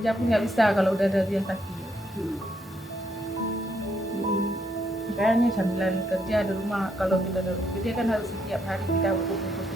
kerja pun nggak bisa kalau udah ada dia sakit. Makanya sambilan kerja di rumah, kalau kita ada rumah dia kan harus setiap hari kita berkumpul